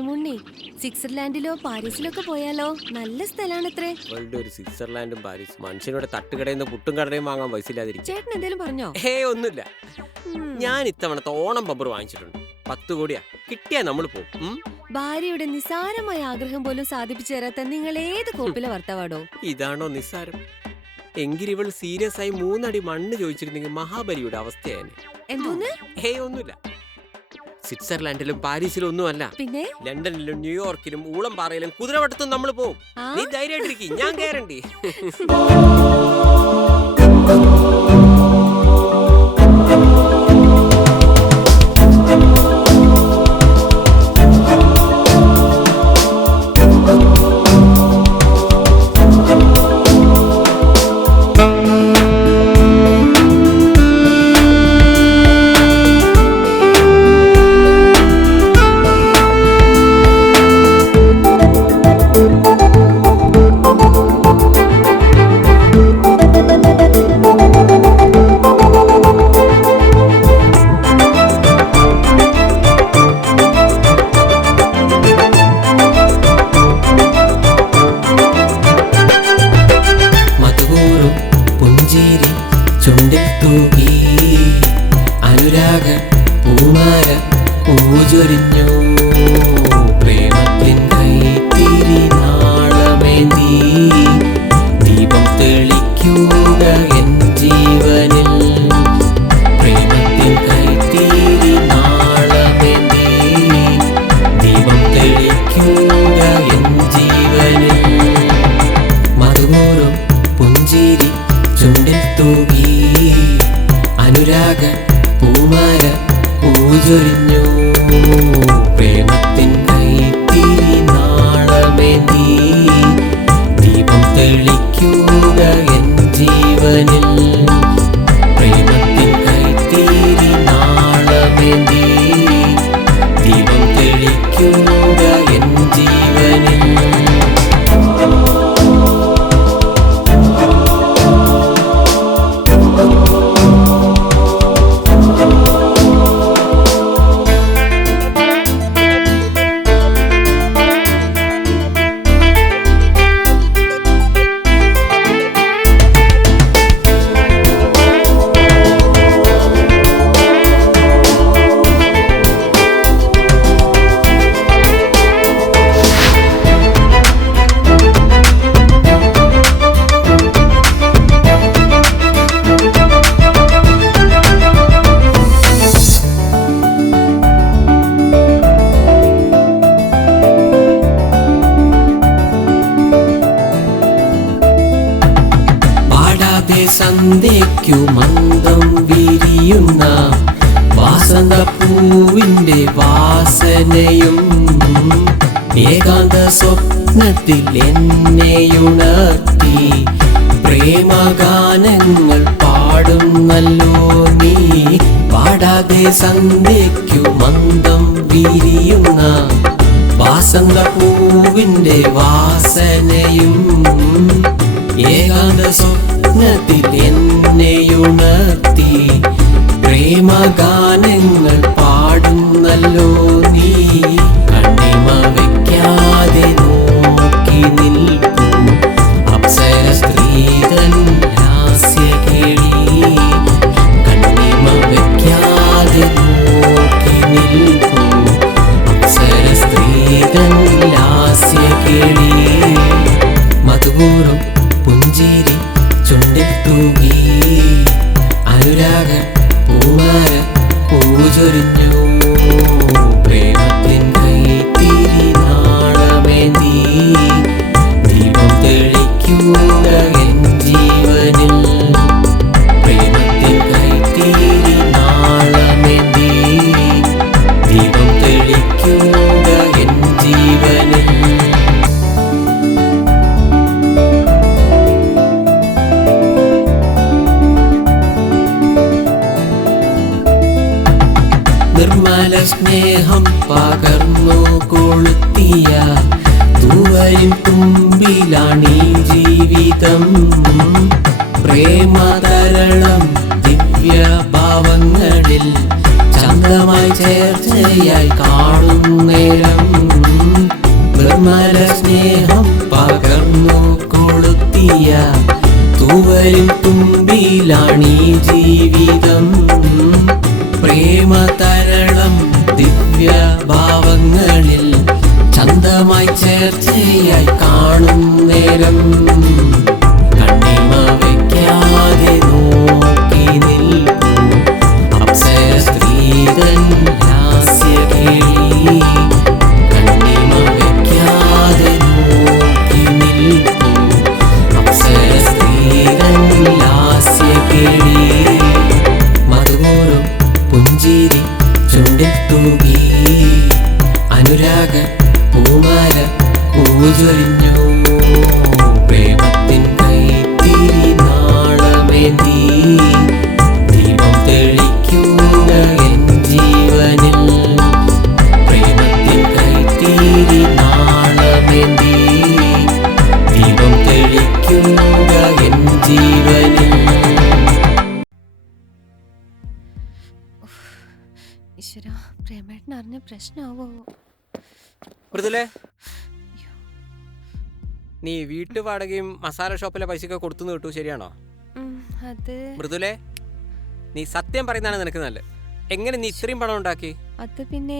ഹണിമൂണിനെ സ്വിറ്റ്സർലാൻഡിലോ പാരീസിലൊക്കെ പോയാലോ? നല്ല സ്ഥലാണത്രേ. ഒരു സ്വിറ്റ്സർലാൻഡും പാരീസ് മനുഷ്യനോട് തട്ടുകടയിൽ പുട്ടും കടയും വാങ്ങാൻ പൈസയില്ലാതിരിക്കും. ചേട്ടൻ എന്തേലും പറഞ്ഞോ? ഒന്നുമില്ല. ഞാൻ ഇത്തവണത്തെ ഓണം ബമ്പർ വാങ്ങിച്ചിട്ടുണ്ട്. 10 കോടിയാ. കിട്ടിയാ നമ്മൾ പോകും. ഭാര്യയുടെ നിസാരമായ ആഗ്രഹം പോലും സാധിപ്പിച്ചു തരാത്ത നിങ്ങൾ ഏത് കോപ്പിലെ ഭർത്താവാടോ? ഇതാണോ നിസാരം? എങ്കിൽ ഇവൾ സീരിയസ് ആയി 3 അടി മണ്ണ് ചോദിച്ചിരുന്നെങ്കിൽ മഹാബലിയുടെ അവസ്ഥയാണ്. എന്തോന്ന്? ഒന്നുമില്ല. സ്വിറ്റ്സർലാൻഡിലും പാരീസിലും ഒന്നുമല്ല, പിന്നെ ലണ്ടനിലും ന്യൂയോർക്കിലും ഊളംപാറയിലും കുതിരവട്ടത്തും നമ്മൾ പോവും. നീ ധൈര്യമായിട്ടിരിക്കും, ഞാൻ ഗ്യാരണ്ടി. അനുരാഗ പൂമാല പൂജൊരിഞ്ഞു പ്രേമത്തിൻ കൈത്തിരി നാളമേന്തി ദീപം തെളിക്കുക എൻ ജീവനിൽ. പ്രേമത്തിൻ കൈത്തിരി നാളമേന്തി ദീപം തെളിക്കുക എൻ ജീവനിൽ. മധുമൂറും പുഞ്ചിരി ചുണ്ടിൽ തൂകി അനുരാഗ പൂമാല പൂജൊരിഞ്ഞു പ്രേമത്തിൻ കൈത്തിരി നാളമേന്തി ദീപം തെളിക്കുക എൻ ജീവനിൽ. പ്രേമത്തിൻ കൈത്തിരി നാളമേന്തി ദീപം തെളിക്കുക എൻ ജീവനിൽ. സന്ധ്യയ്ക്കു മന്ദം വിരിയുന്ന വാസന്തപ്പൂവിന്റെ വാസനയും ഏകാന്ത സ്വപ്നത്തിൽ എന്നെയുണർത്തി പ്രേമഗാനങ്ങൾ പാടുന്നല്ലോ നീ. പാടാതെ സന്ധ്യയ്ക്കു മന്ദം വിരിയുന്ന വാസന്തപ്പൂവിന്റെ വാസനയും ഏകാന്ത സ്വപ്നത്തിൽ എന്നെയുണർത്തി പ്രേമഗാനങ്ങൾ പാടുന്നല്ലോ നീ. കണ്ണിമ വയ്ക്കാതെ നോക്കി നിൽപ്പൂ അപ്സര സ്ത്രീതൻ ഹാസ്യകേളി. കണ്ണിമ വയ്ക്കാതെ നോക്കി നിൽപ്പൂ അപ്സര സ്ത്രീതൻ ഹാസ്യകേളി. മധുപൂർവം പുഞ്ചിരി ചുണ്ടിൽ തൂകി അനുരാഗ പൂമാല പൂജൊരിഞ്ഞു പ്രേമത്തിൻ കൈത്തിരി നാളമേന്തി ദീപം തെളിക്കുക എൻ ജീവനിൽ. പ്രേമത്തിൻ കൈത്തിരി നാളമേന്തി ദീപം തെളിക്കുക എൻ ജീവനിൽ. നിർമ്മല സ്നേഹം പകർന്നു കൊളുത്തിയ തൂവരിൻ തുമ്പിലാണീ ജീവിതം. പ്രേമതരളം ദിവ്യഭാവങ്ങളിൽ ചന്തമായി ചേർച്ചയായി കാണുന്നേരം കണ്ണുകളിൽ ചന്തമായി ചേർച്ചയായി കാണും നേരം കണ്ണിമ വയ്ക്കാതെ നോക്കി നിൽപ്പൂ അപ്സര സ്ത്രീതൻ ഹാസ്യകേളി കണ്ണിമ വയ്ക്കാതെ നോക്കി നിൽപ്പൂ അപ്സര സ്ത്രീതൻ ഹാസ്യകേളി മധുവോറും പുഞ്ചിരി ചുണ്ടിൽ തൂകി അനുരാഗ പൂമാല പൂജൊരിഞ്ഞു പ്രേമത്തിൻ കൈത്തിരി നാളമേന്തി ദീപം തെളിക്കുക എൻ ജീവനിൽ പ്രേമത്തിൻ കൈത്തിരി നാളമേന്തി ദീപം തെളിക്കുക എൻ ജീവനിൽ. ഈശ്വര, പ്രേമേട്ടൻ അറിഞ്ഞ പ്രശ്നമാവോ? മൃദുലേ, നീ വീട്ടു വാടകയും മസാല ഷോപ്പിലെ പൈസയൊക്കെ കൊടുത്തു കിട്ടൂ, ശരിയാണോ? അത് മൃദുലേ, നീ സത്യം പറയുന്നതാണ് നിനക്ക് നല്ലത്. എങ്ങനെ നീ ഇത്രയും പണം ഉണ്ടാക്കി? അത് പിന്നെ